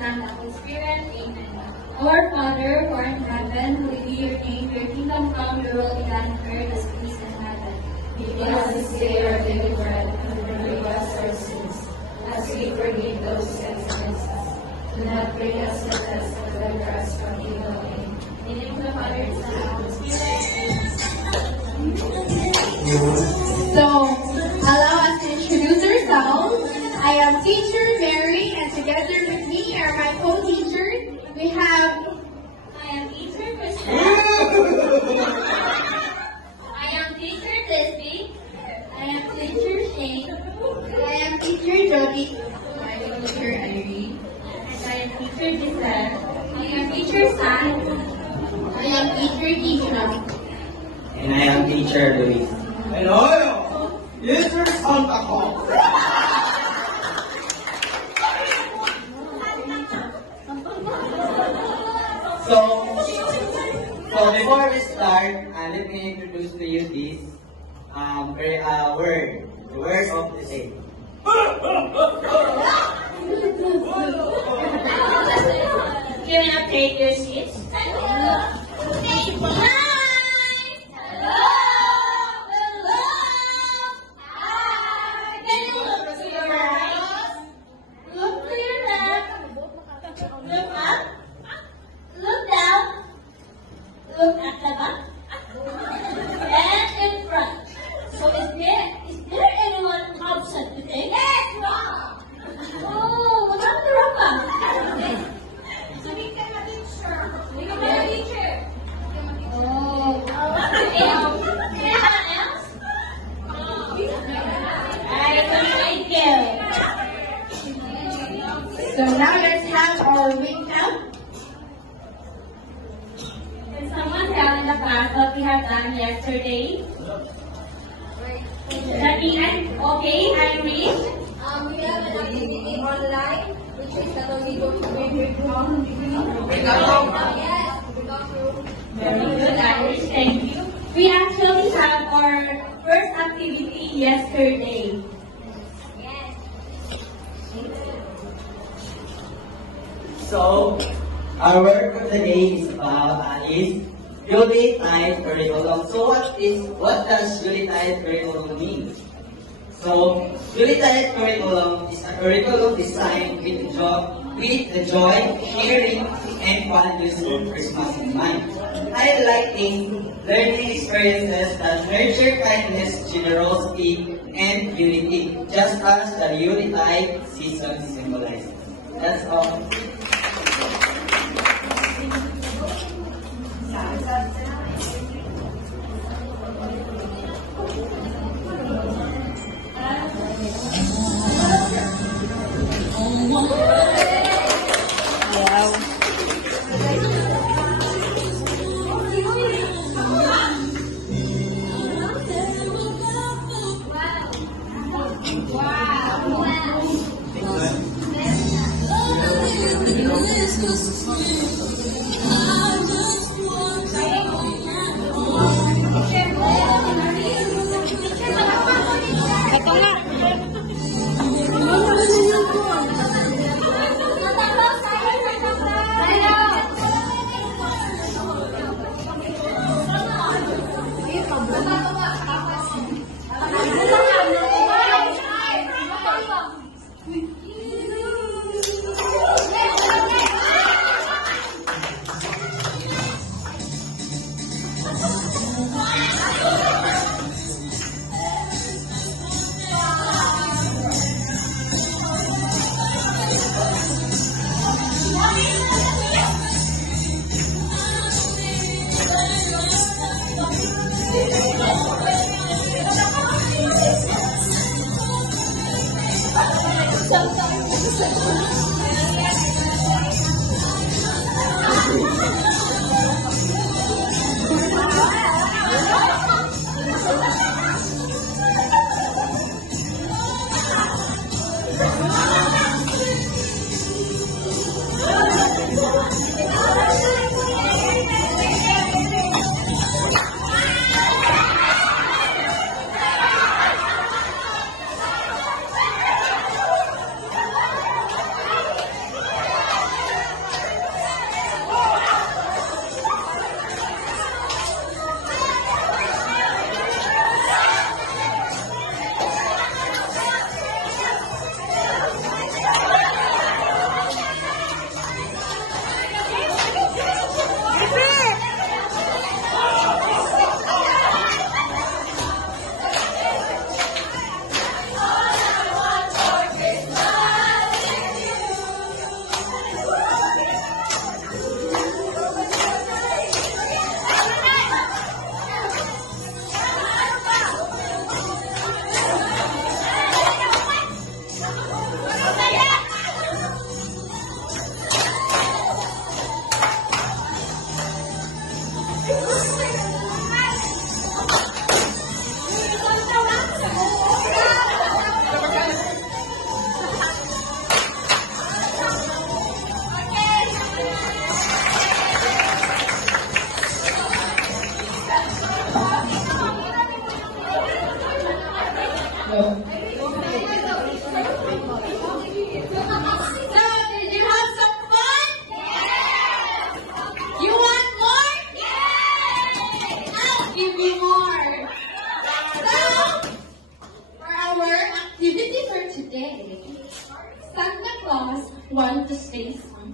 Son, the Holy Spirit. Amen. Our Father, who art in heaven, hallowed be your name. Your kingdom come, your will be done on earth as it is in heaven. Give us this day our daily bread, and forgive us our sins, as we forgive those who sin against us. Do not bring us to test, but deliver us from evil. Amen. In the name of the Father, the Son, and the Holy Spirit. So, allow us to introduce ourselves. I am Teacher Mary, and together with me are my co-teachers. We have... I am Teacher Krista. I am Teacher Lisby. I am Teacher Shane. I am Teacher Jody. I am Teacher Irene. And I am Teacher Giselle. I am Teacher San. I am Teacher Tisha. And I am Teacher Luis. Hello! Teacher Santa Claus. So before we start, let me introduce to you this word, the word of the day. Can we update your seats? Hello! Can you look to your right? Look to your left. Look up. Look down. Look at the back. And in front. So is there anyone absent today? Yes, Mom! Oh, magandang ka. Sabihin ka na teacher. Sabihin ka na teacher. Oh. Anyone else? Alright, thank you. So now let's have our wing count. Can someone tell in the class what we have done yesterday? Okay, I read. We have an activity online, which is that we go to break room. Yes, Very good, Irish. Thank you. We actually have our first activity yesterday. Yes. So our word of the day is about Yuletide curriculum. So what does Yuletide curriculum mean? So Yuletide curriculum is a curriculum designed with the joy, sharing, and values of Christmas in mind, highlighting learning experiences that nurture kindness, generosity, and unity, just as the Yuletide season symbolizes. That's all.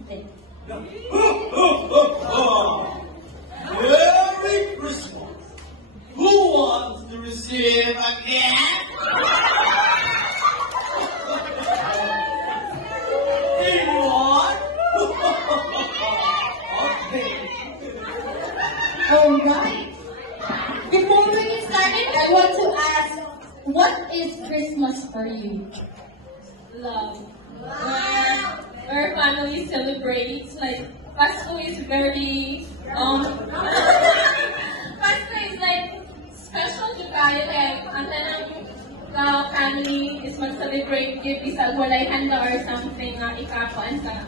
something. Merry Christmas! Who wants to receive a gift? Anyone? Okay. Alright. Before we get started, I want to ask, what is Christmas for you? Love. Our family celebrates, like, Pasko is very, Pasko is like, special to tayo, like, ang tanang family is mag-celebrate, give isang walay handa or something na ikakuan sa.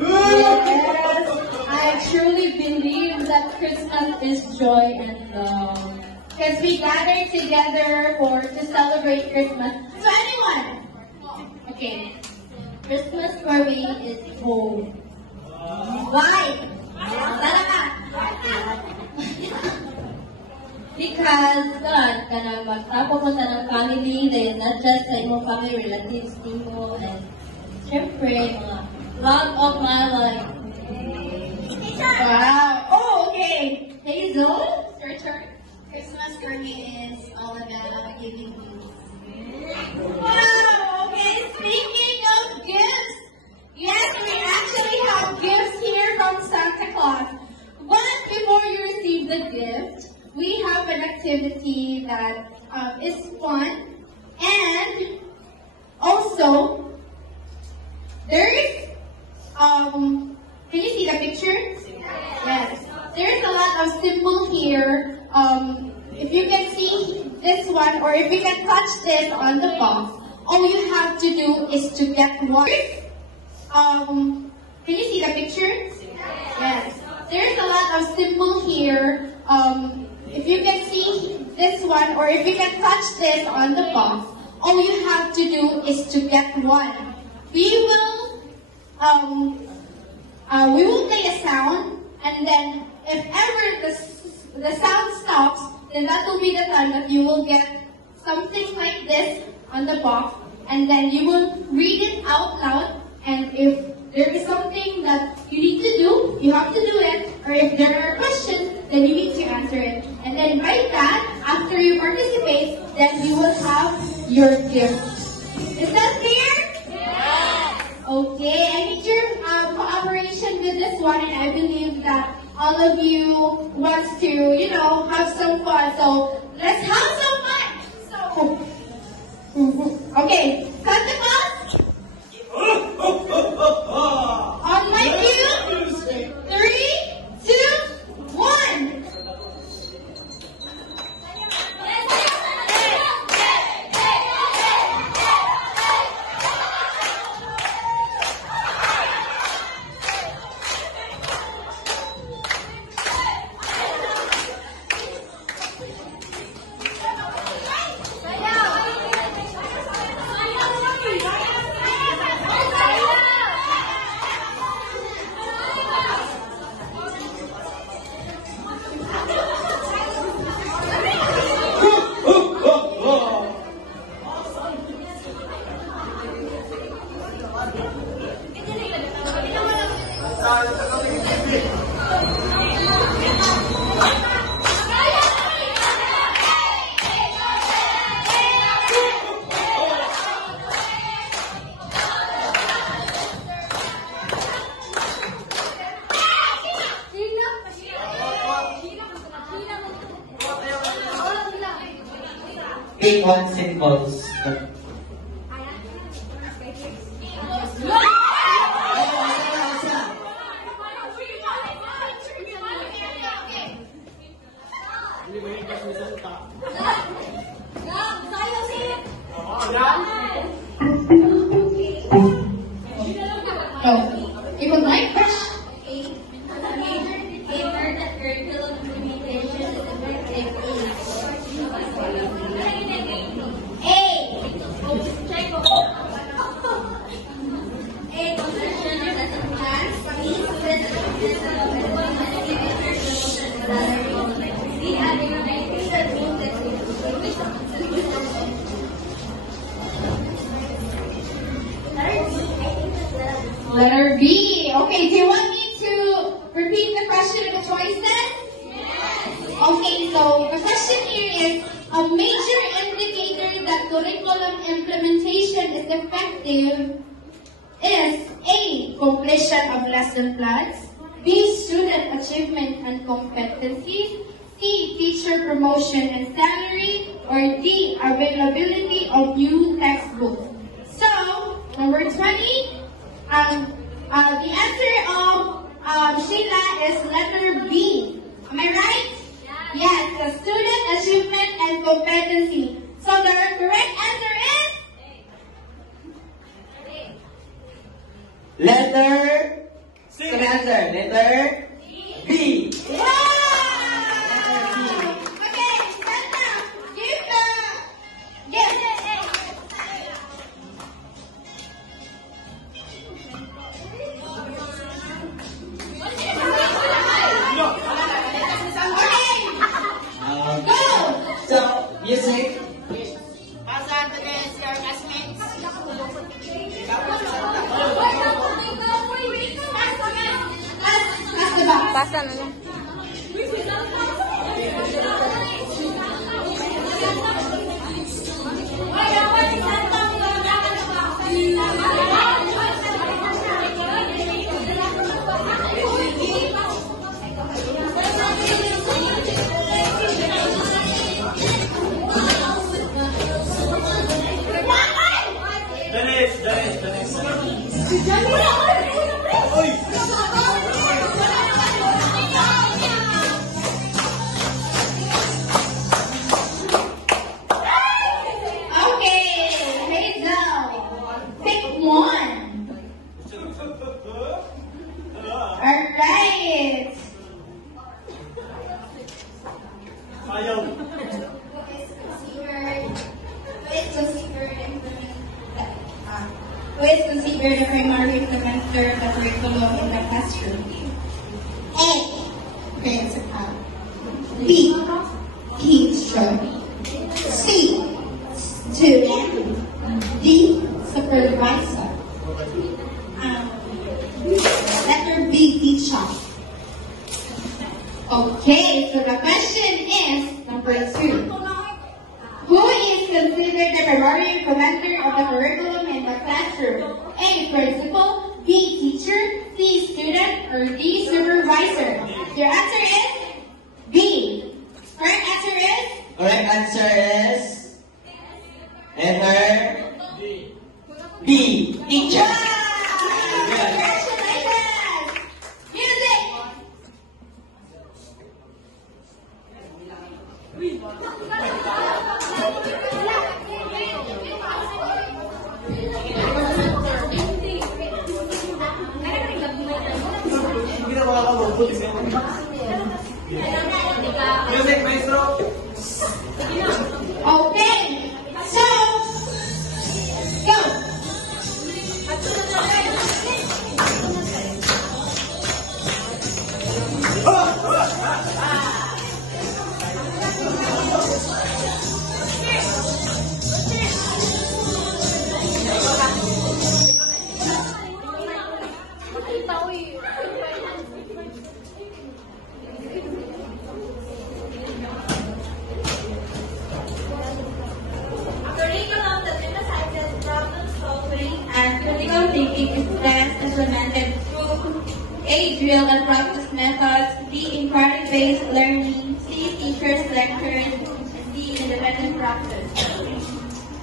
Yes, I truly believe that Christmas is joy and love. Because we gather together to celebrate Christmas. So anyone? Okay. Christmas for me is home. Why? Talaga. Because kana magtapupunta ng family, then not just sa imong family, relatives mo, and syempre, mga love of my life. Wow. Oh, okay. Hazel, your turn. Christmas for me is all about giving gifts. Wow. Okay. Speaking of gifts, yes, we actually have gifts here from Santa Claus. But before you receive the gift, we have an activity that is fun, and also there's can you see the picture? Yes. There's a lot of symbol here. If you can see this one, or if you can touch this on the box, all you have to do is to get one. Can you see the picture? Yes. There's a lot of symbol here. If you can see this one, or if you can touch this on the box, all you have to do is to get one. We will play a sound, and then if ever the sound stops, then that will be the time that you will get something like this on the box, and then you will read it out loud, and if there is something that you need to do, you have to do it, or if there are questions, then you need to answer it. And then by that, after you participate, then you will have your gift. Is that clear? Yes. Okay, I need your cooperation with this one, and I believe that all of you wants to, have some fun. So let's have some fun. Okay, Santa Claus. On my cue, 3, 2, 1. Pick one symbols. If a light brush. Letter B. Okay, do you want me to repeat the question of the choices? Okay, so the question here is, a major indicator that curriculum implementation is effective is A. Completion of lesson plans, B. Student achievement and competencies, C. Teacher promotion and salary, or D. Availability of new textbooks. So, number 20, the answer of Sheila is letter B. Am I right? Yes, the student achievement and competency. So the correct answer is Letter. Second answer. Letter B. wow! Okay, stand up. Give the Um, go. so, music. Pass the box. Pasa na lang. Okay, Hazel. Pick one. Alright. Who is considered the primary implementer of the curriculum in the classroom? A. Principal. B. Teacher. C. Student. D. Supervisor. Letter B. Teacher. Okay, so the question is number 2. Who is considered the primary implementer of the curriculum in the classroom? A. Principal. B. Teacher. C. Student. Or D. Supervisor. Your answer is B. Correct answer is Correct answer is letter B. Teacher. Congratulations! Music! Music, maestro. Okay, so go! Curriculum that emphasizes problem solving and critical thinking is best implemented through A. Drill and practice methods, B. Inquiry-based learning, C. Teachers lectures, and D. Independent practice.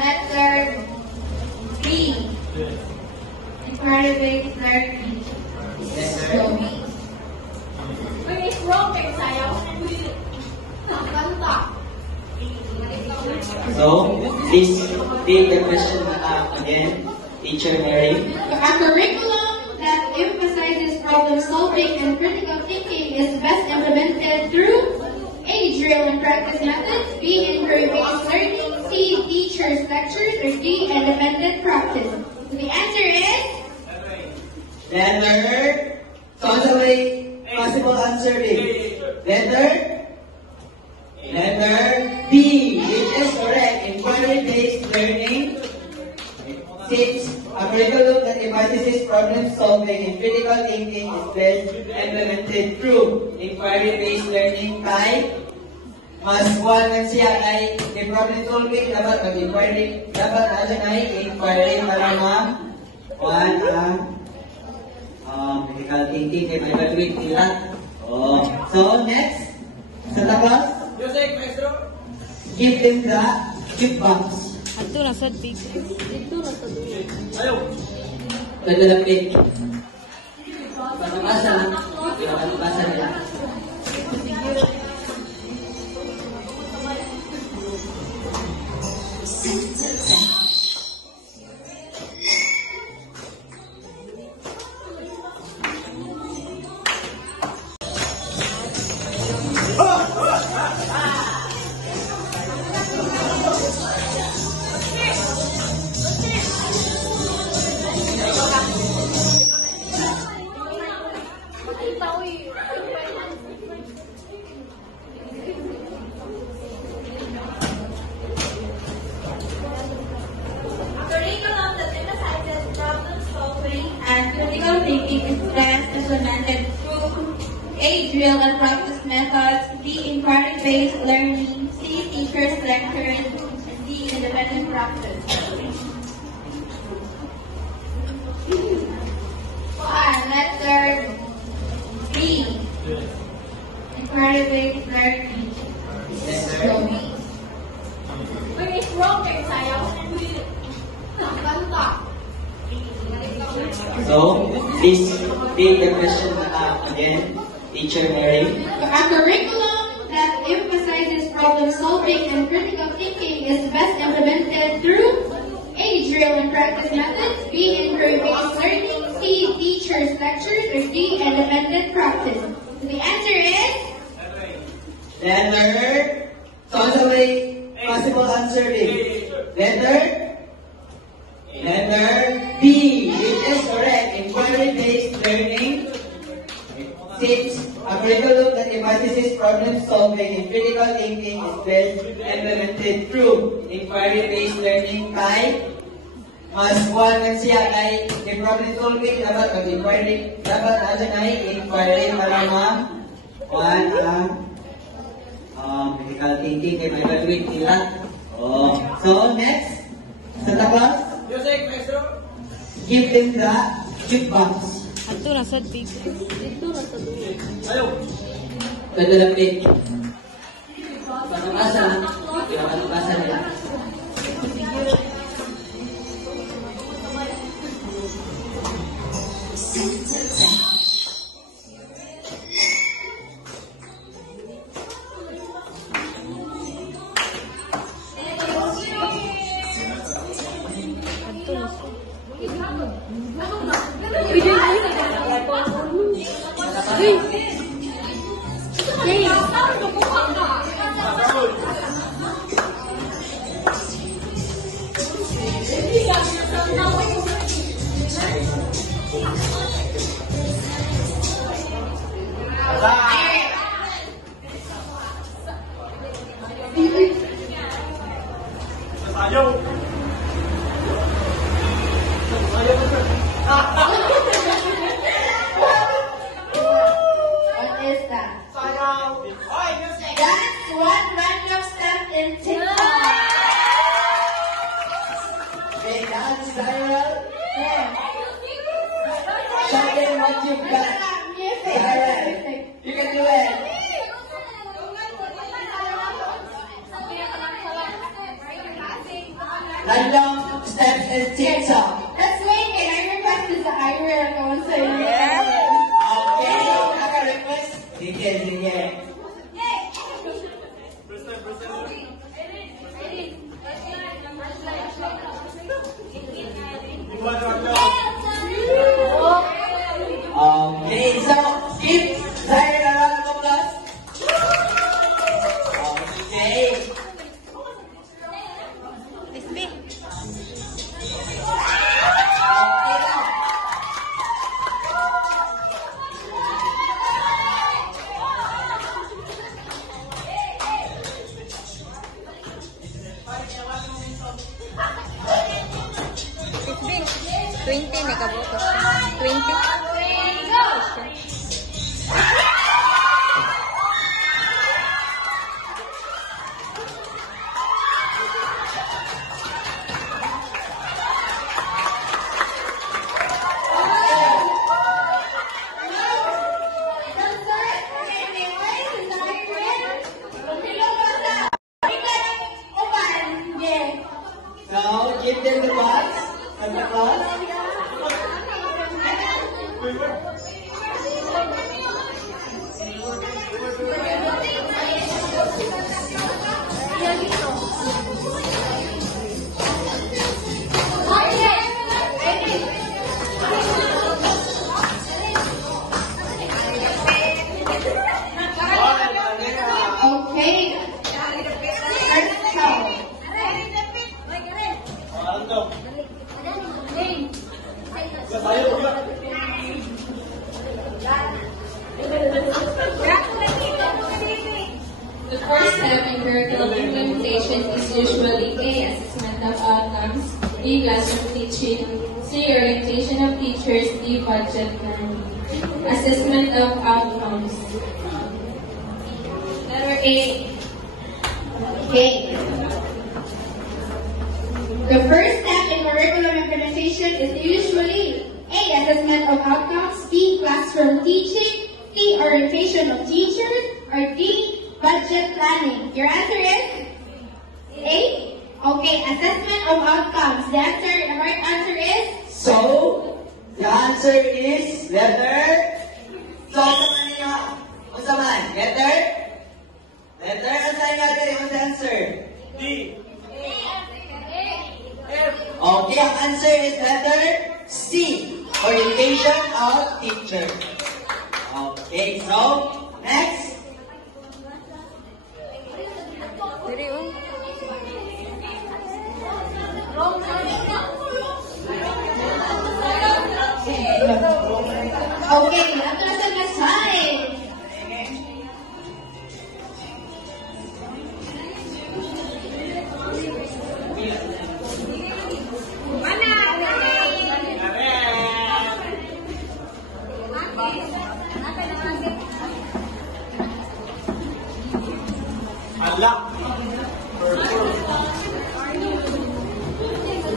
Letter B. Inquiry-based learning. Wait, it's wrong, pero sayaw. So, please read the question again, Teacher Mary. A curriculum that emphasizes problem solving and critical thinking is best implemented through A. Drill and practice methods, B. Inquiry-based learning, C. Teachers lectures, or D. Independent practice. So the answer is Letter. So, on the way, possible answer is letter B, which is correct. Inquiry-based learning Since a curriculum that emphasizes problem solving and critical thinking is best implemented through inquiry-based learning type, mas one man siya ay problem solving, dapat mag-inquiry, dapat na ay inquiry para one critical thinking kay may graduate nila. Oh. So next, sa tapos, Music, maestro. give them the gift box. Ito na sa paper. Ito na sa dulo. Ayaw. Pwede lang pin. Pasabasa. Pasabasa nila. Curriculum that emphasizes problem solving and critical thinking is best implemented through A. Drill and practice methods, B. Inquiry-based learning, C. Teachers, lectures, and D. Independent practice. Letter B. Inquiry-based learning. Wait, it's wrong there, Sayo. So, please read the question again, Teacher Mary. A curriculum that emphasizes problem solving and critical thinking is best implemented through A. Drill and practice methods, B. Inquiry-based learning, C. Teachers, lectures, or D. Independent practice. The answer is Letter. So, ano may possible answer din? Letter B, which is correct. Inquiry-based learning. Since a curriculum that emphasizes problem solving and critical thinking is best implemented through inquiry-based learning type, mas one man siya ay problem solving, dapat mag-inquiry, dapat na ay inquiry para critical thinking kay may graduate nila. Oh. So next, sa tapos, Music, maestro. give them the gift box. Ito na sa paper. Ito na sa dulo. Ayaw. Pwede lang pin. Pasabasa. Pasabasa nila. Ayaw. what is that? Ayaw. Oy, music. That's one random step in TikTok. Okay, dance viral. Yeah. Show them what you've got. Music. Alright. You can do it. Random steps in TikTok. Let's wait. Can I request this to Ira and go and say Okay, naka-request. Sige, sige. Okay, so give Zaire a round of applause. Okay. Okay lang. 20 na kabuto. 20. Now, give them the box. Santa Claus. Okay. First count. The first step in curriculum implementation is usually A. Assessment of outcomes, B. Classroom teaching, C. Orientation of teachers, D. Budget planning. Assessment of outcomes. Letter A. Okay. The first step in curriculum implementation is usually A. Assessment of outcomes, B. Classroom teaching, C. Orientation of teachers, or D. Budget planning. Your answer is A? Okay, assessment of outcomes. The right answer is? So, the answer is letter. So, what's the man? Letter? Letter? What's the answer? D. Okay, ang answer is letter C. Orientation of teacher. Okay, so, next. Okay, ato na sa slide.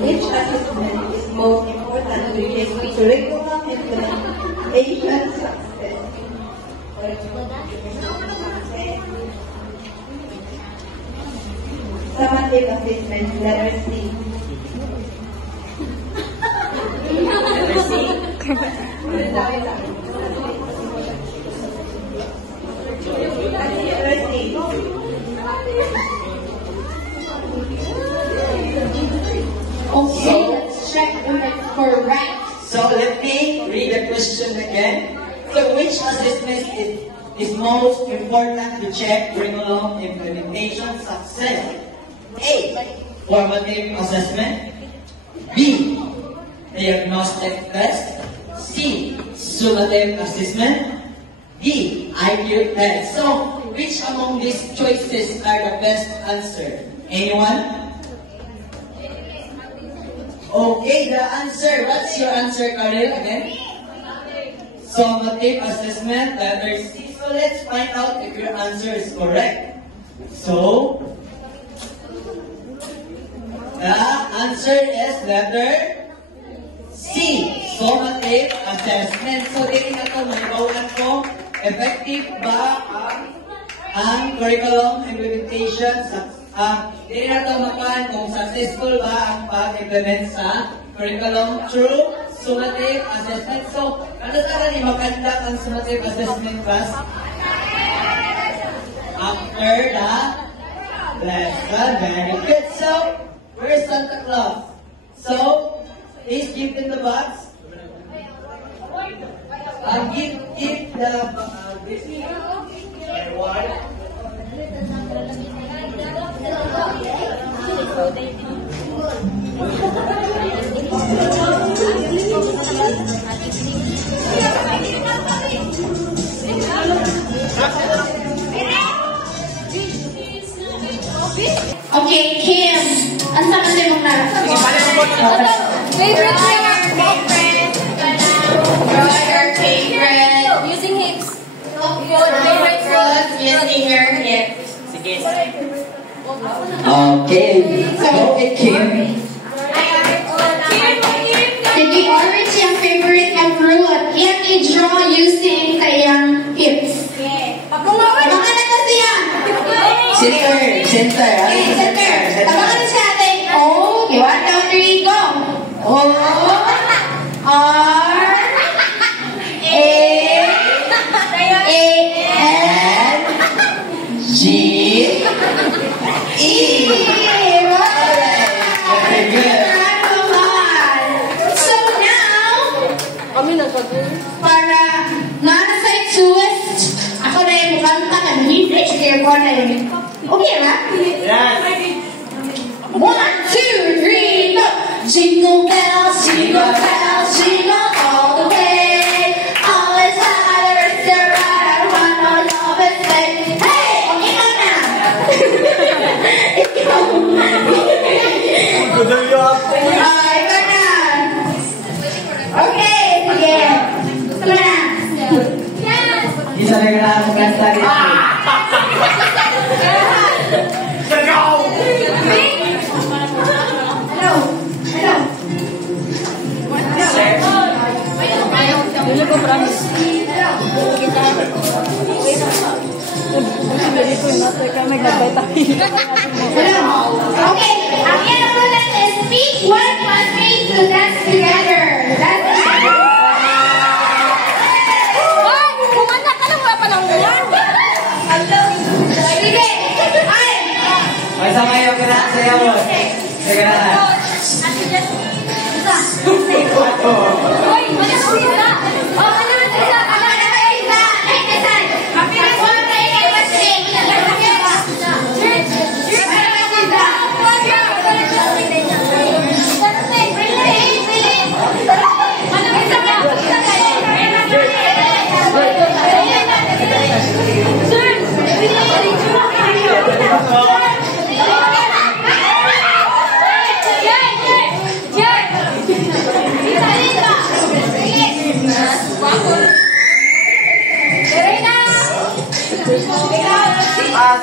Which assessment is most important to achieve curriculum implementation success? Summative assessment, letter C. Letter C. Okay, let's check if it's correct. So, let me read the question again. So, which assessment is most important to check curriculum implementation success? A. Formative assessment. B. Diagnostic test. C. Summative assessment. D. IQ test. So, which among these choices are the best answer? Anyone? Okay, the answer. What's your answer, Karel, again? Summative assessment, letter C. So, let's find out if your answer is correct. So, the answer is letter C. Summative assessment. So, dito na ito, malibawan ko, effective ba ang curriculum implementation sa hindi na ito makan kung successful ba ang pag-implement sa curriculum through summative assessment. So, ano talaga ni makandak ang summative assessment class? After the lesson. Very good. So, where's Santa Claus? So, please give them the box. Give the Okay, Kim. Asa ka tayo mga Favorite Okay. So it came. If you orange yung favorite na fruit, yan i-draw using kayang hips. Tabangan na to siya. Center. Center. Okay, center. Tabangan na siya ate. Oh, okay, 1, 2, 3, go. O, R, A, N, G. E. Very good. So now, para na-assign twist, ako na yung kanta na hindi kaya ko na yun. Okay, ba? Yes. 1, 2, 3, go! Jingle bells, jingle bells, jingle all the way. Always have a rest around, one more love and say, hey! Okay mo na! Ikaw! Good job. Ikaw na! Okay, sige. Gusto mo na? Isa na yung nakakagasta rin. Let's go. Hello? Hello? Dili ko promise. Kita. Dito yung natin kami nagbay tayo. Hello? Okay, ang yan ang ulit is speak one classmate to dance together. That's it. Kumanak ka lang wala pa lang yan. Sige. Ay! May samayo ka na. Sayaw mo. Sige na. Hoy, ano sila? Oh, ano sila? Ano na kayo isa? Ay, kasan? Mapilas mo na kayo kay Pasig.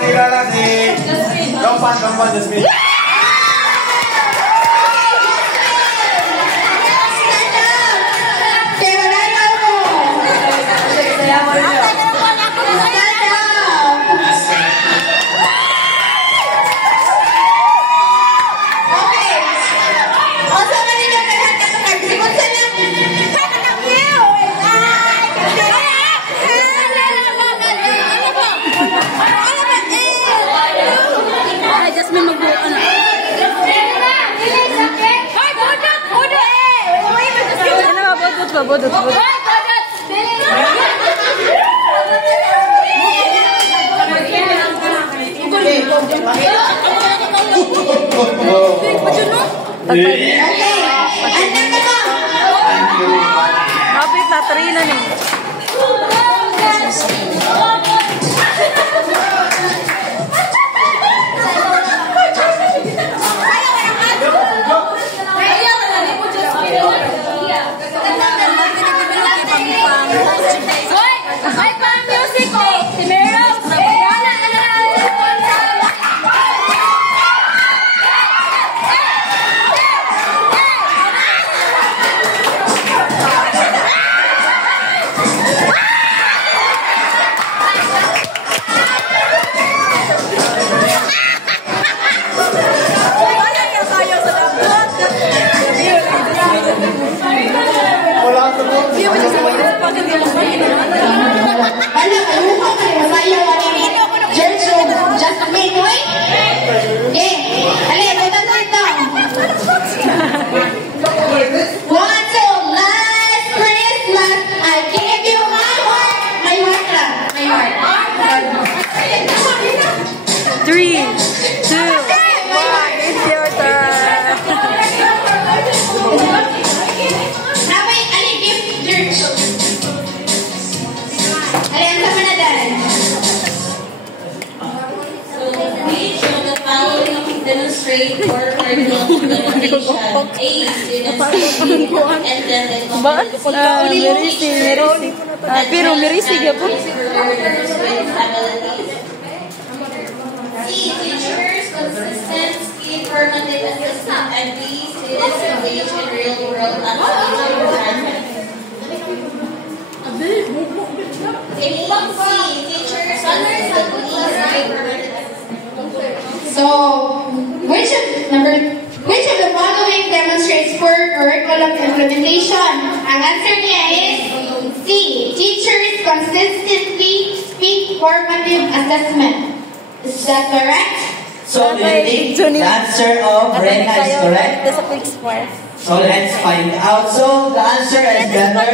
Tira lang si... Gampan, Jasmine. Ay, Jasmine magbuo na. Ano ba? Bodot. Kapit na, 3 na nih. Demonstrate for cardinal implementation. A, students and then Merisi. Pero Merisi gyapon. C, teachers formative assessment, and these is engaged in real-world application environment. Technique C, teachers and facilities by formative assessment. So, which of the following demonstrates poor curriculum implementation? Ang answer niya is C. Teachers consistently speak formative assessment. Is that correct? So, do you think the answer of Rena is correct? Sa quick square. So, let's find out. So, the answer is letter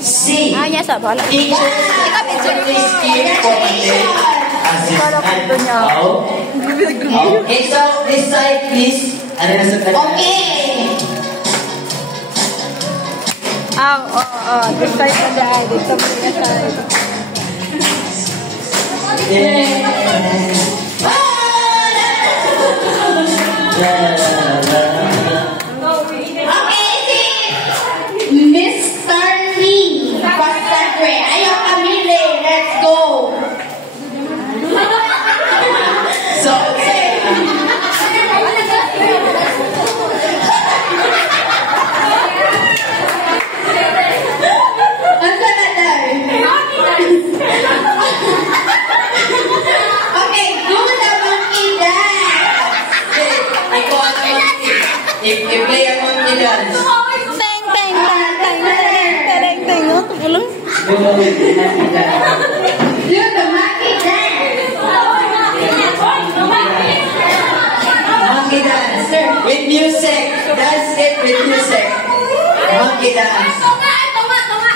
C. Ah, niya sa bala. Teachers consistently speak formative assessment. Okay, so this side, please. Okay. This side na dahil. Dito mo niya side. Okay, Miss Starly Pasagre. Ayaw kamili. Let's go. So, Asa na daw? Okay, do the monkey dance. if you play a monkey dance, Teng, teng, teng, teng, teng, teng, teng. Oh, tulong. do the monkey dance. Do the monkey dance. Monkey dance with music. Dance it with music. Monkey dance.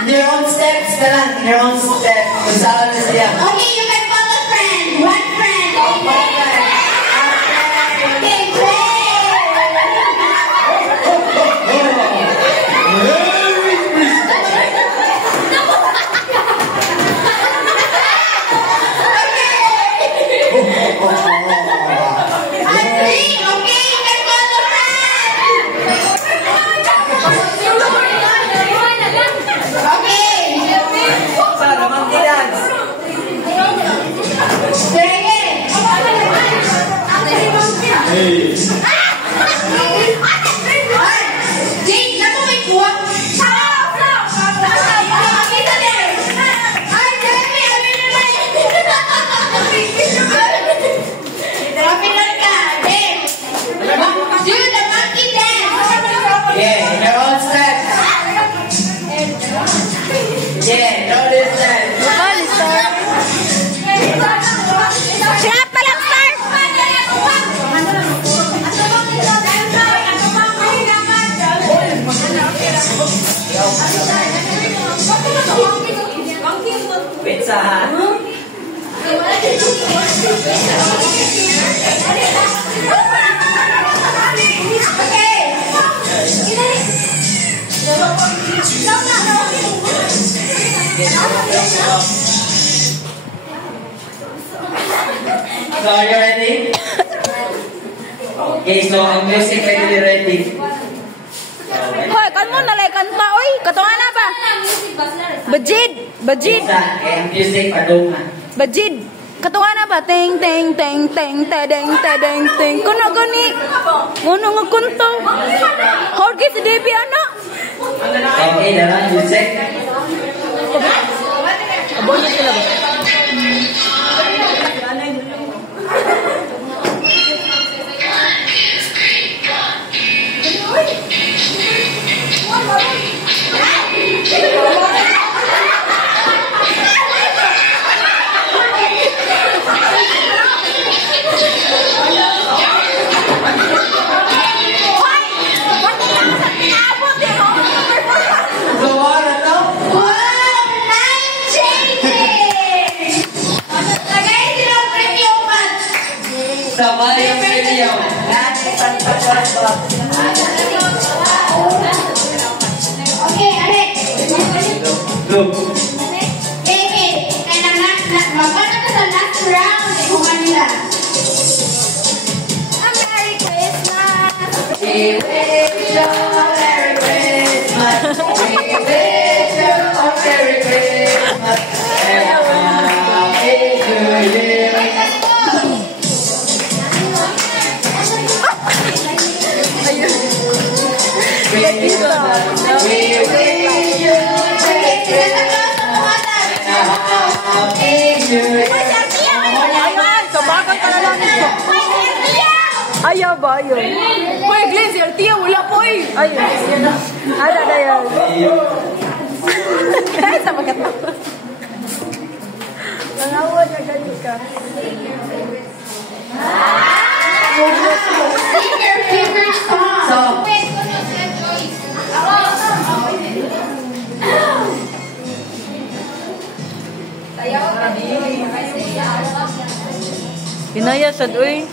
Your own steps ka lang. Your own steps. Kung saan na siya. Okay, you can follow friend. One friend. Okay, play. Okay, you can follow friend. Okay. Sana monkey dance. Play it. Jake, naku may kuha. Kita din. Ay, Jamie, ano yun na Kapilan ka, Jake. Do the monkey dance. Yeah, your own steps. Yeah, your own steps. Bukal, start. Siya pa lang, start. Pizza Hut. So, are you ready? Okay, so ang music ready ready. Hoy, kan mo nalay kanta, oy. Katunga na ba? Bajid, bajid, Isa, ang music padungan. bajid. Katunga na ba? Teng, teng, teng, teng, tedeng, tedeng, teng. Kuno gani. Kuno nga kunto. Jorge si Debbie, ano? Okay, dalam music. Abon na sila ba? So, ano to? Wow, nine changes. Lagay silang premium punch. Sabay yung video. Lahat isang pagkakaswa. Okay, alik. Look. Okay, kailangan magpano ka sa last round. Kung kanila. Merry Christmas. We wish you a Merry Christmas. We wish you a Merry Christmas. And a Happy New Year. Sabakan ka na lang ito. Ayaw ba? Ayaw. Uy, Glenn, si Altia, wala po eh. Ayaw. Ada na yan. Sa pagkatawa. Nangawa niya ganyan ka. Sing your favorite song. Hinaya sad, uy.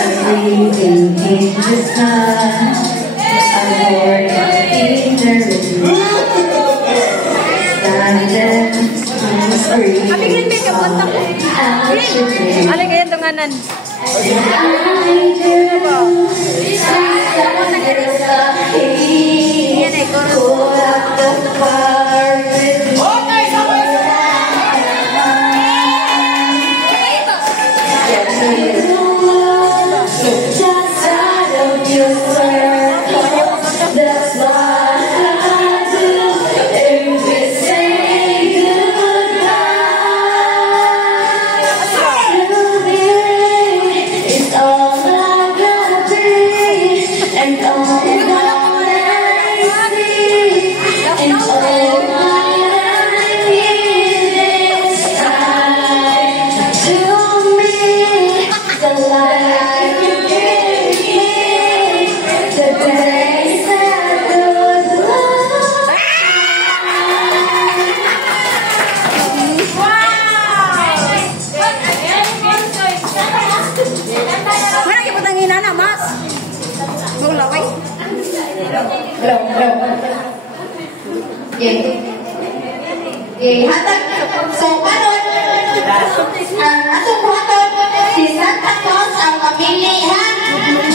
I'm breathing in the sun. I'm born in the rain. Silence on the screen. Alin kaya tunganan? Yan ay pull up the car with me. Just out of your circle. That's what I do. If we say goodbye, it's all I gotta be, and all I see, and all I need is time to me. The light you give me, the days that goes by. Mana kita tangin anak, Mas? Mau laway? Hatag. So, karon, ang atong buhaton, si Santa Claus ang mamili, ha?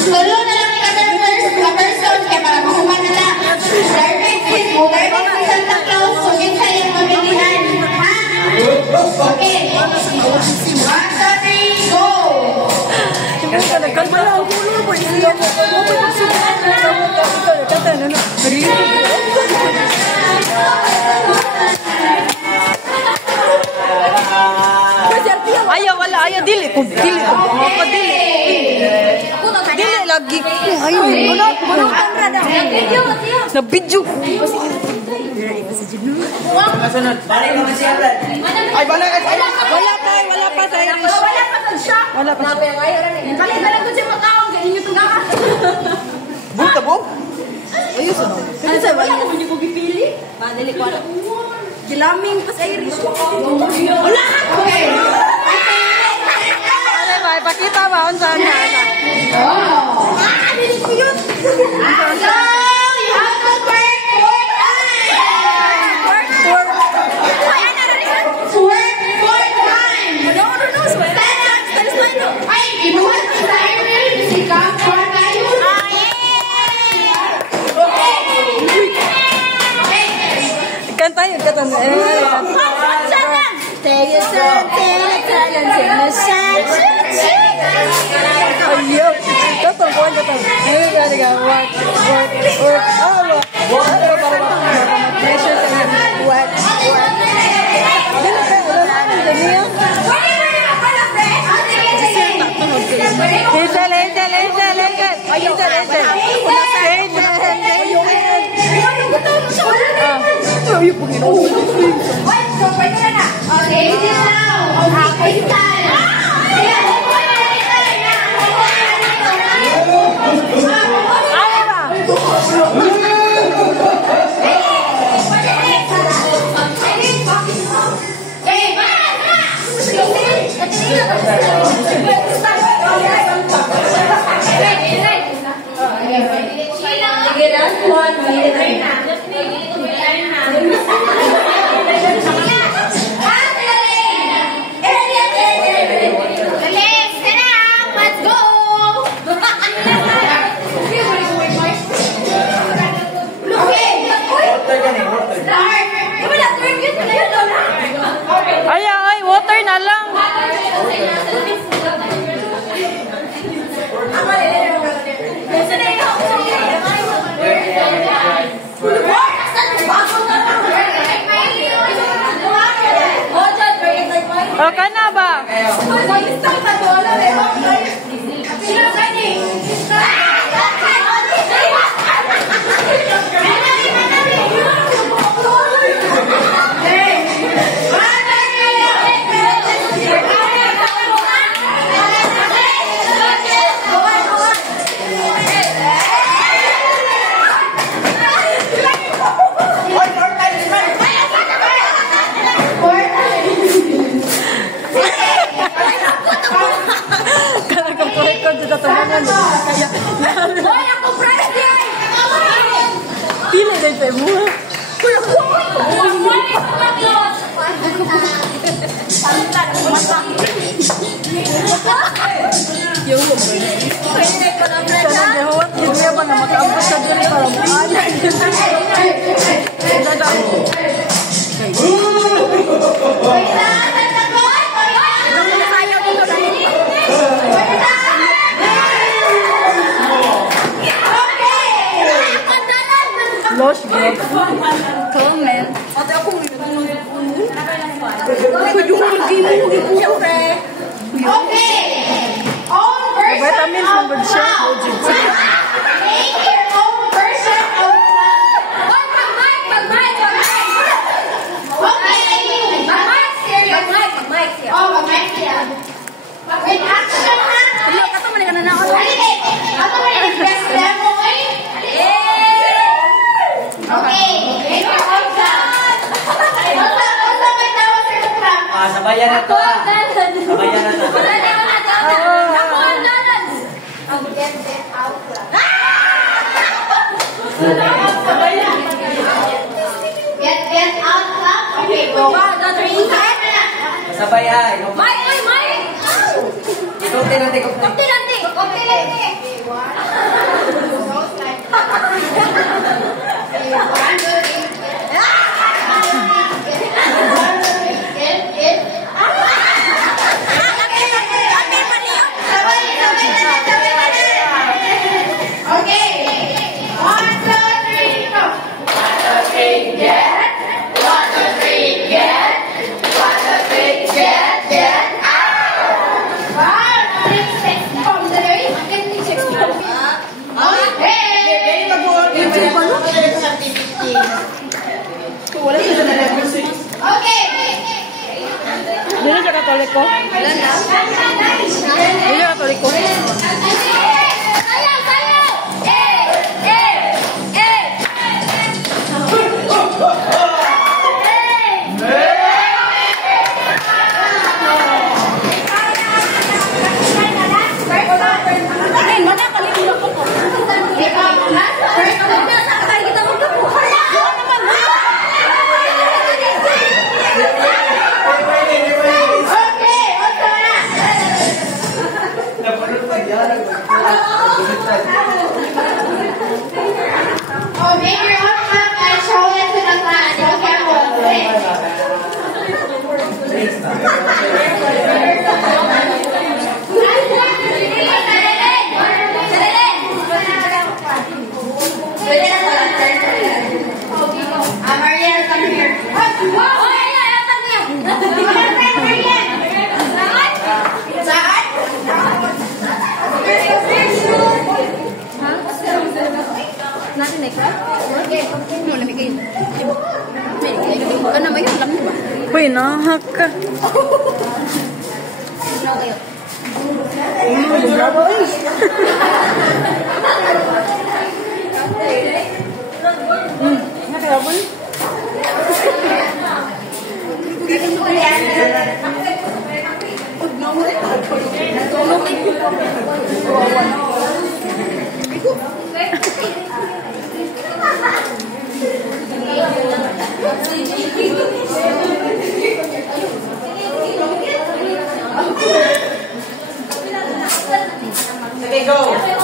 Tulo na lang ka-person, kaya para mahuman na lang. Direct feed mo, direct feed Santa Claus, so yun sa iyong mamilihan, ha? Okay. 1, 2, 3, go! Nagkalma lang ang ulo mo. Hindi ako. Ayaw, wala. Ayaw, dili ko. Dili ko. Dili. Dili lagi ko. Ayaw. Wala. Na video ko. Balik naman siya, Brad. Ay, balik! Wala pa. Wala pa sa Irish. Wala pa. Balik na lang ko siya makaon, ganyan yung tugakan. Buta po? Ayos ano? Kasi sa Wala ko hindi ko gipili. Dili ko. Gilaming pa sa Irish. Wala! Ano ba? Pakita ba? Unsa na? Dili ko yun. So, you have to work 4 times. Work 4 times. Stand up. Ay, ibuhat ko sa Irish. Si Kang 4 tayo. Kanta yun. Kanta mo. Take a sun, sing the sun. Ayaw. Katong. Katong. Ngayon ka nila. Work. Ano para ma-pressure sa inyo? Work. Dili ka. Ano niya? Okay, sit down. Okay, stand. Sige, last one. O, ka na ba? Hoy, ako president! Pili din tayo mo. Yung sana dehot, hindi ba na makaabot sa dyan para maalan. Lost girl. Comment. Ate ako Okay. Own version vitamins of number siya. cloud. Make your own version of cloud. Okay. Oh, mag-mic siya. With action na. Ano ba yung best demo eh? Okay. Make your own cloud. Ano may tawag sa program? Sabayan na to Sabayan na to. Get out cloud. Okay, go. 3, Sabay ay. Dili ka katolik ko? Dili ka katolik ko? Oh, make your own cup and show it to the class. Marian, come here. Natin na ikaw? Okay. Mo na bigay. Ano ba yun? Lamig ba? Uy, nahak ka. Nakakabon? Okay, go. Okay,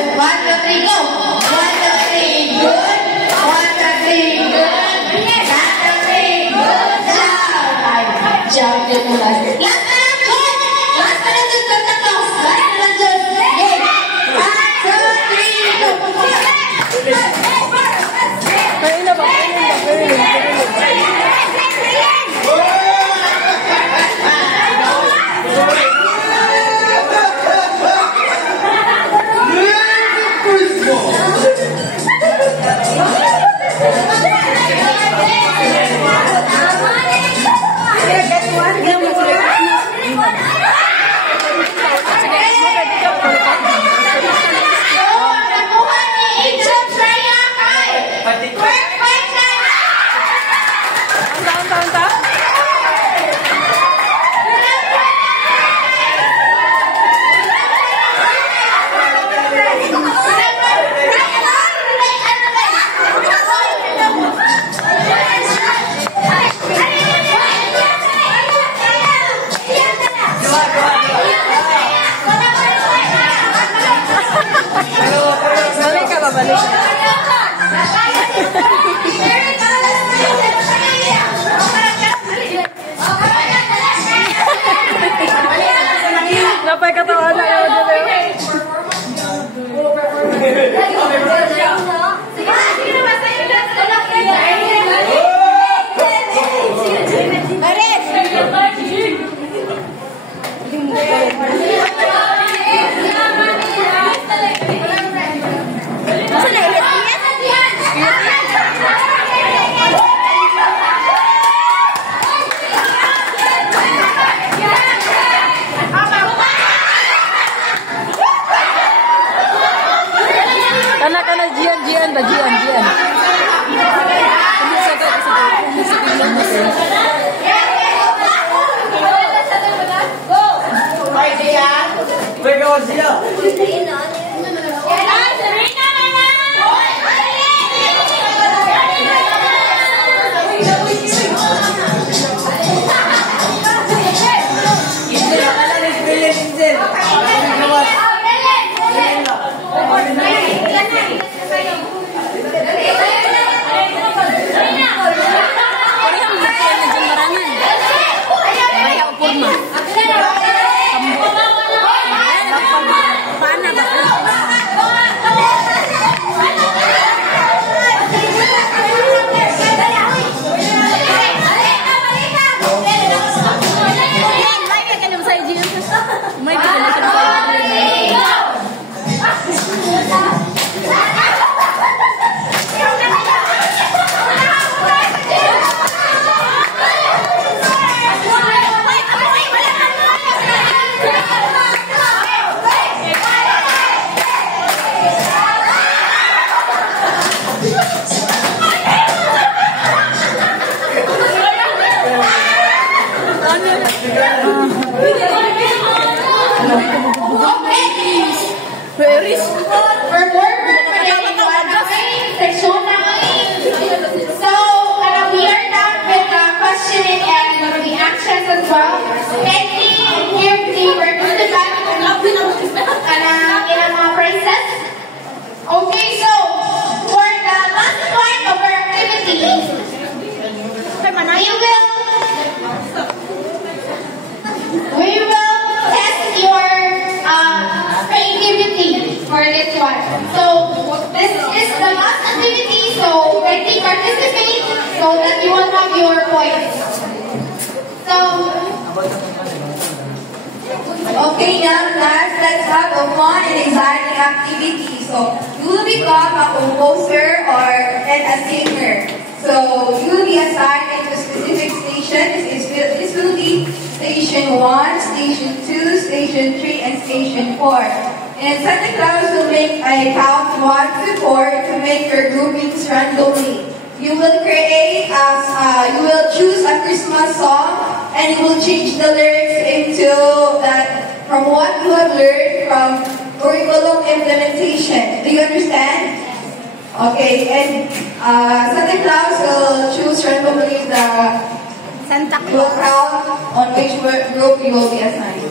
1, 2, 3, go! 1, 2, 3, good! 1, 2, 3, good! 1, 2, 3, good job! Job dyan mo lang. Last na lang, good! Last na lang dyan, Santa Claus! Last na lang dyan! Game! 1, 2, 3, go! Kain na ba? Kain na ba? Balik ka ba? Balik ka. Napay katawan na yun. Kana jian ba jian. Where goes Zia? Okay, now class, let's have a fun and exciting activity. So, you will become a composer and a singer. So, you will be assigned into a specific station. This will be Station 1, Station 2, Station 3, and Station 4. And Santa Claus will make a count 1 to 4 to make your groupings randomly. You will you will choose a Christmas song and you will change the lyrics into that from what you have learned from curriculum implementation. Do you understand? Okay, and Santa Claus will choose randomly the will count on which group you will be assigned.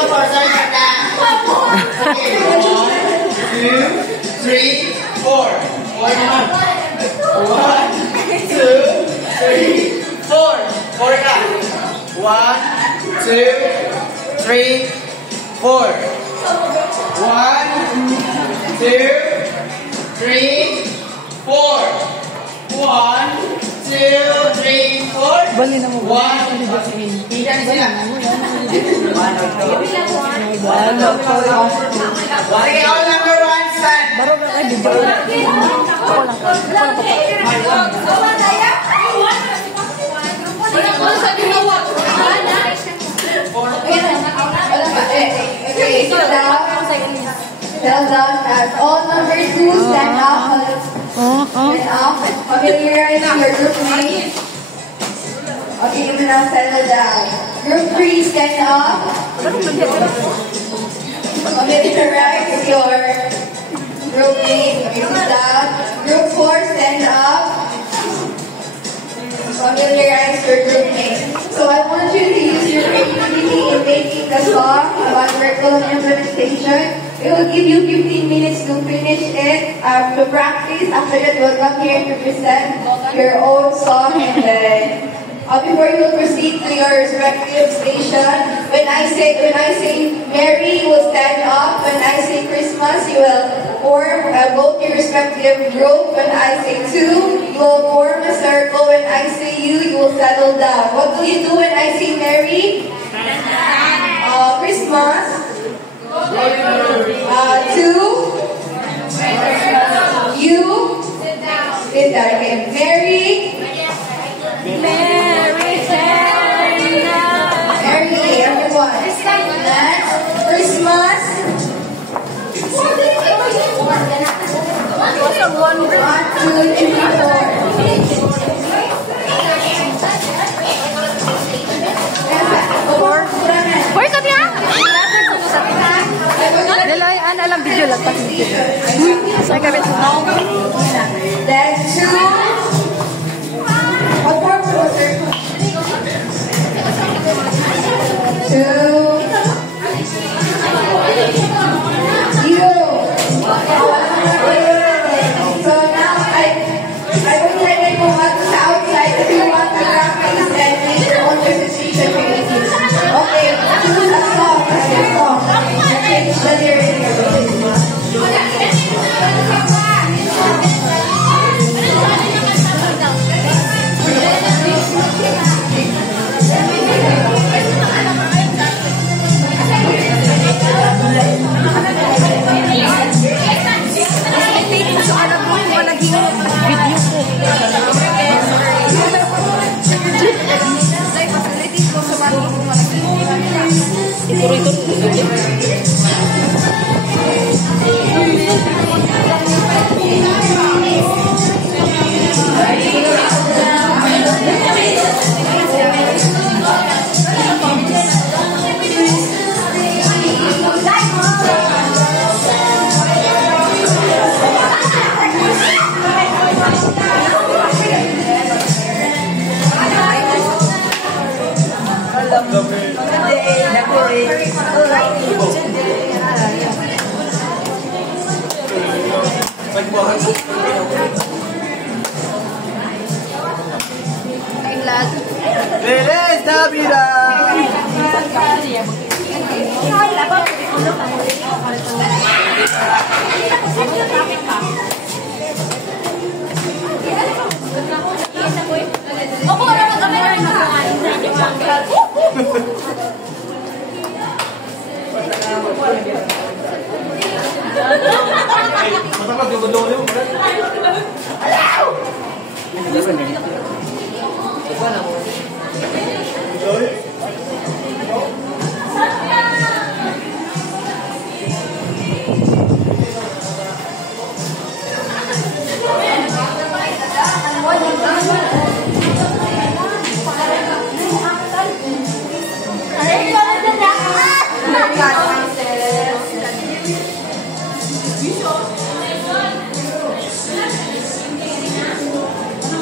so far. Sorry about that. Okay, 1, 2, 3, 4. 1, 2, 3, 4. 4 ka. 1, 2, 3, 4. 1, 2, 3, 4. 1, 2, 3, 4. Bali na mo. 1, 2, 3. Ika na sila. Okay, all number 1, stand. Baro ka kay video. Ako lang. Okay, so now, tell down as all number 2 stand up. Stand up. Familiarize your group mates. Okay, you now settle down. Group 3 stand up. Familiarize your group mates. Okay, sit down. Group 4 stand up. Familiarize your group mates. So I want you to use your creativity in making the song about curriculum implementation. It will give you 15 minutes to finish it, to practice. After that, you will come here to present your own song, and then before you will proceed to your respective station, when I say Mary, you will stand up. When I say Christmas, you will go to your respective group. When I say 2, you will form a circle. When I say you will settle down. What will you do when I say Mary? Christmas. 2, you sit down. Okay. Mary, everyone. Next, Christmas. 1, 2, 3, 4. Boy, ka tiya? Daloy, alam video lang pa. Ay, kabit. Then 2. What more was there? 2. You. So now I would like to go outside if you want to practice and make your own presentation creative. Okay, choose a song as your song. Change the lyrics. ¡Feliz Navidad!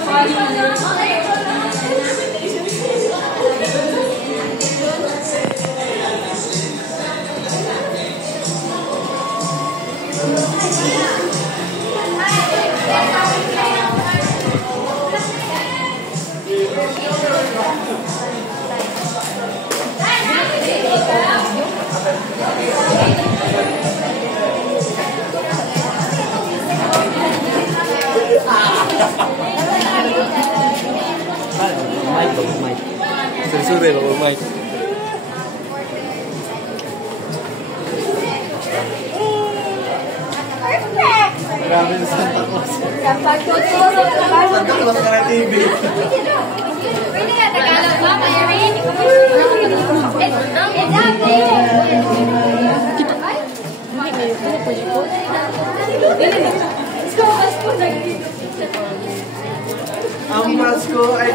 Bye. Sube, Mike. Grabe sa Santa Claus. Santa Claus ka na TV. Pwede nga, Tagalog ba? Kaya rin? Ang Pasko ay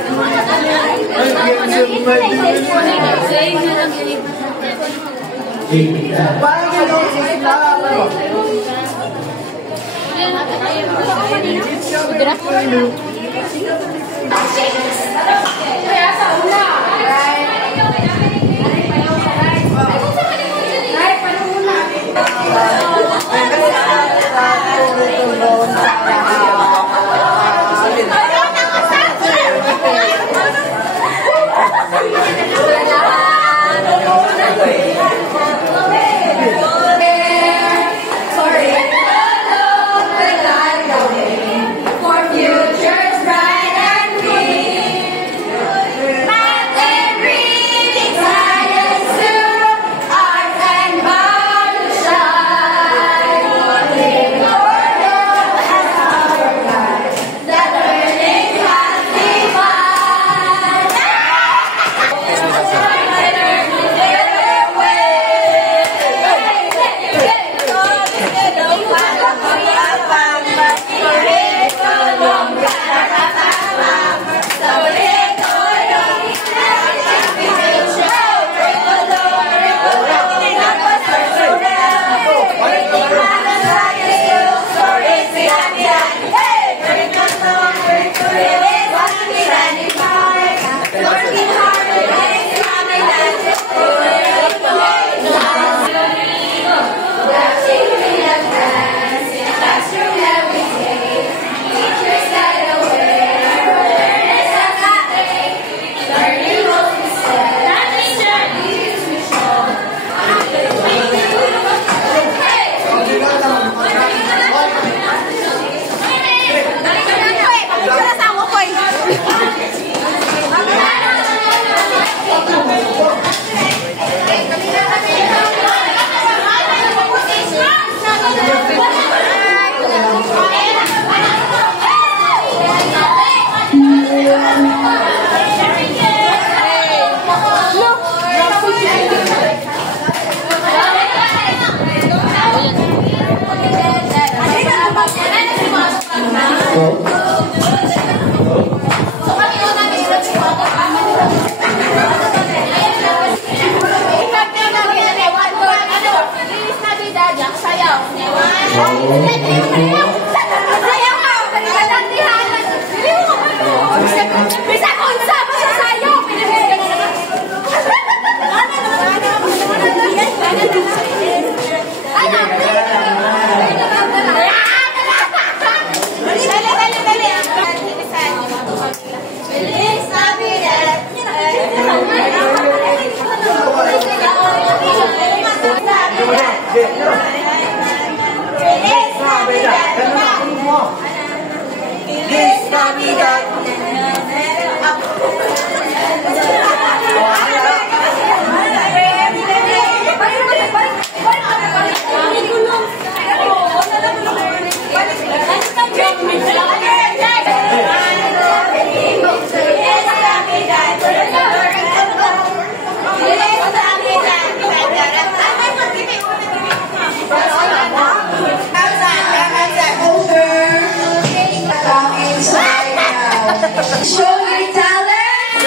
Show your talent?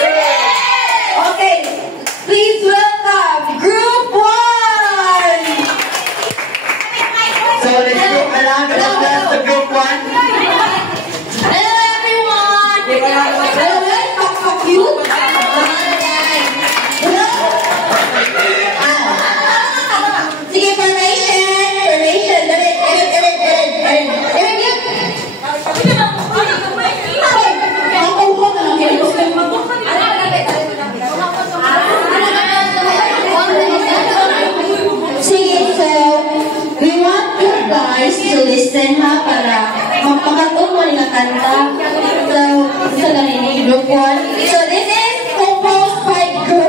Okay, please welcome Group 1! So let's go around the Group 1. Hello everyone! Hello, talk you. Sige, formation. Sige, so we want you guys to listen ha para magpakatong mo na kanta. So, sa ganun, Group 1. So this is composed by Group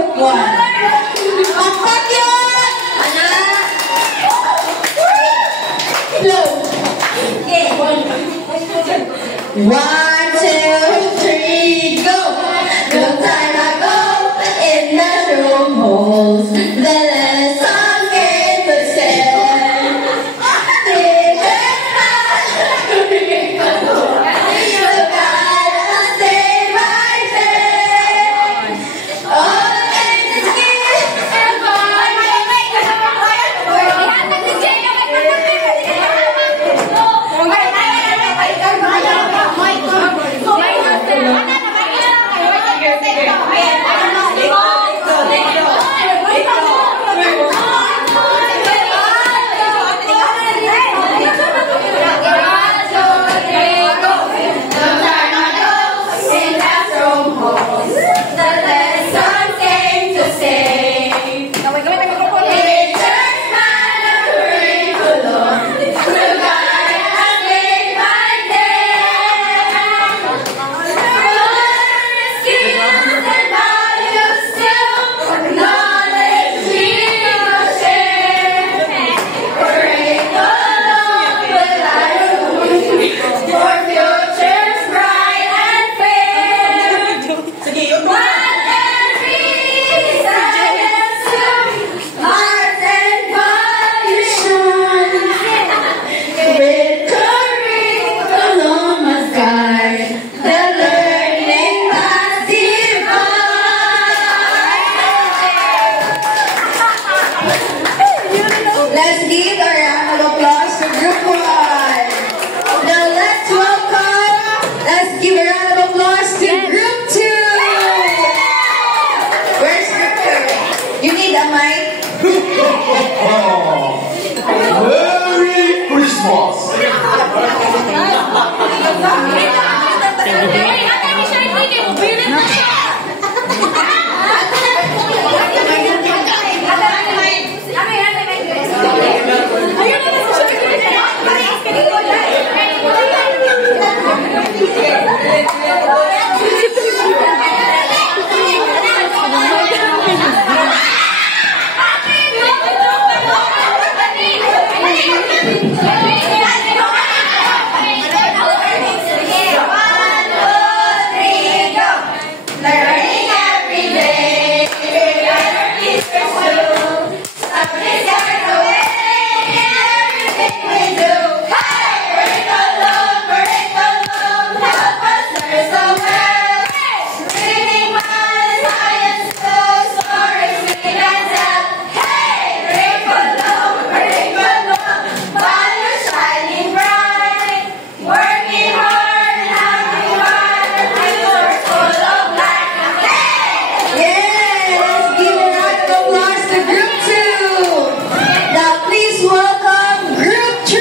1, 2, 3, go! Long time ago, in the room holes, the lesson came to say, let's give a round of applause to Group 1. Now let's give a round of applause to Group 2. Where's Group 2? You need a mic? Merry Christmas! Learning every day, together teachers do. Something starts away in everything we do. Hey, curriculum, help us learn so well. Reading, math, science, stories we can tell. Hey, curriculum, values shining bright. Working hard, having fun, futures full of light. Yeah, let's give a round of applause to Group 2. Now please welcome Group 3.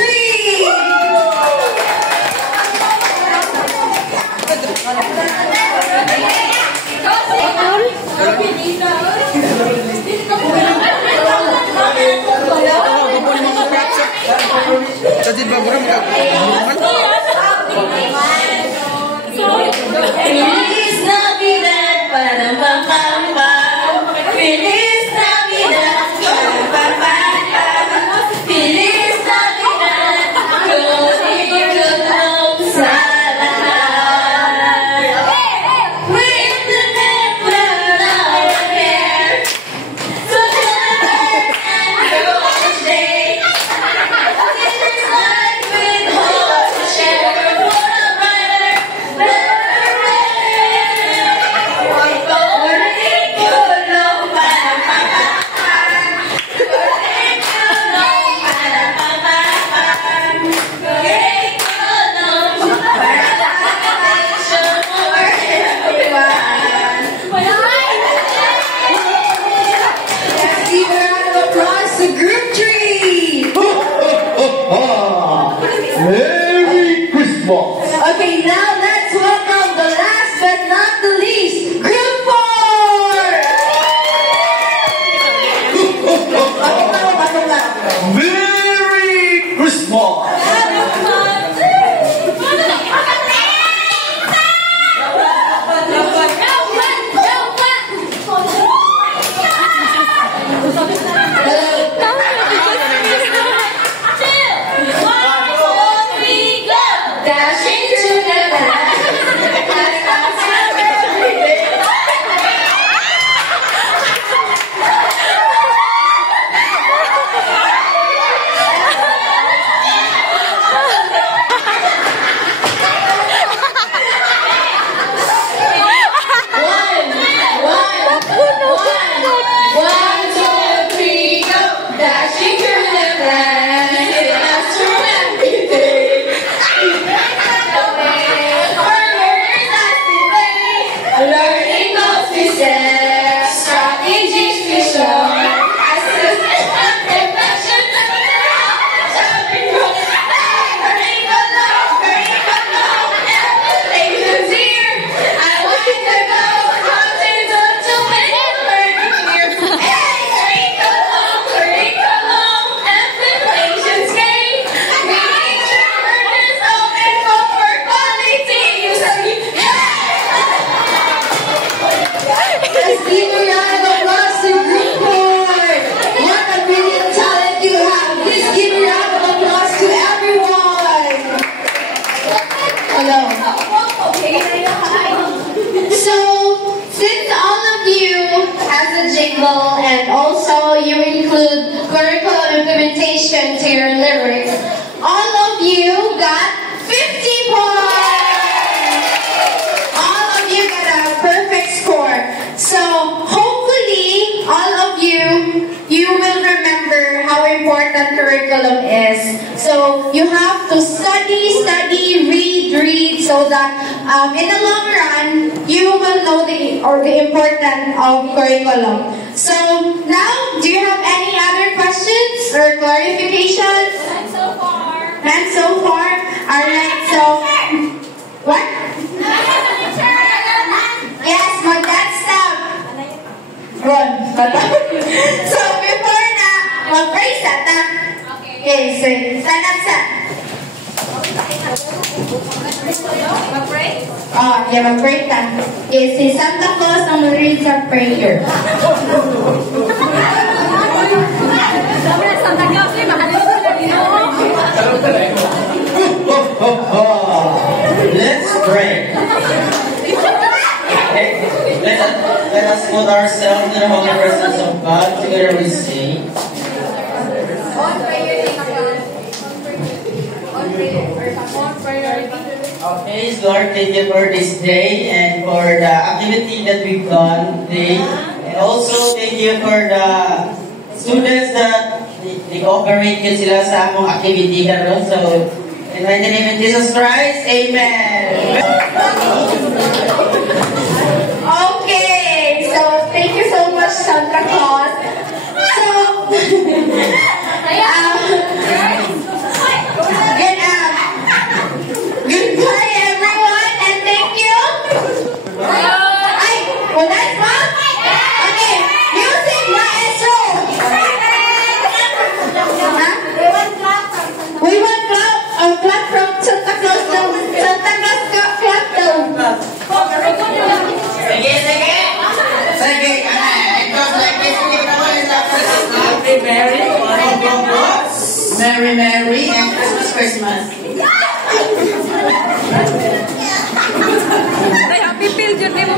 Feliz Navidad, para pam pam pam. Feliz Navidad, para pam pam pam. Feliz Navidad, curriculum sa lahat. With the network of care, so celebrate and grow each day. Give this life with hope to share for a brighter, better way. attention to your lyrics, all of you got 50 points! All of you got a perfect score. So hopefully, all of you will remember how important curriculum is. So you have to study, read, so that in the long run, you will know the importance of curriculum. So now, do you have any other questions or clarifications? None so far. None so far? Alright, so, what? Yes, mag-stop. Ron, so before na, mag-pray sa ta. Okay, so, stand up sa. Mag-pray? Oh, yeah, mag-pray ta. Okay, si Santa Claus ang mag-read sa prayer. Let's pray. Okay, let us put ourselves in the holy presence of God. Together we sing. Okay, Lord, thank you for this day and for the activity that we've done today. And also, thank you for the students that they cooperate ka sila sa among activity karon. So, in the name of Jesus Christ, Amen. Okay, so thank you so much, Santa Claus. So, goodbye everyone, and thank you. Ay, well, that's all. Okay, music, maestro. Huh? We want clap from Santa Claus daw. Santa Claus clap daw. Sige. It goes like this. Happy Merry, and Christmas. Ay, happy feel dyan mo.